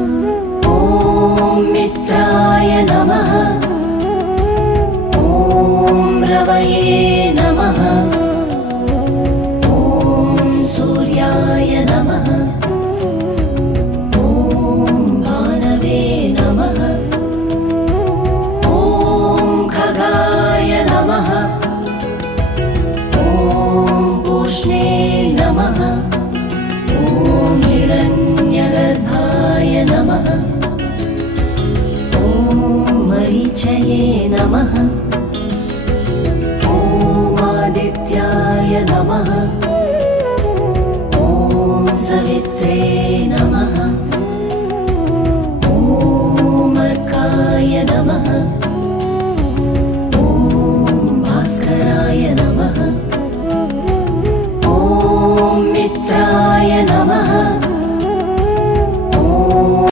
ॐ मित्राय नमः। ॐ रवये नमः। ॐ सूर्याय नमः। ॐ भानवे नमः। ॐ खगाय नमः। ॐ पूष्णे नमः। ॐ हिरण्यगर्भाय नमः। ॐ मरीचये नमः। ॐ आदित्याय नमः। ॐ सवित्रे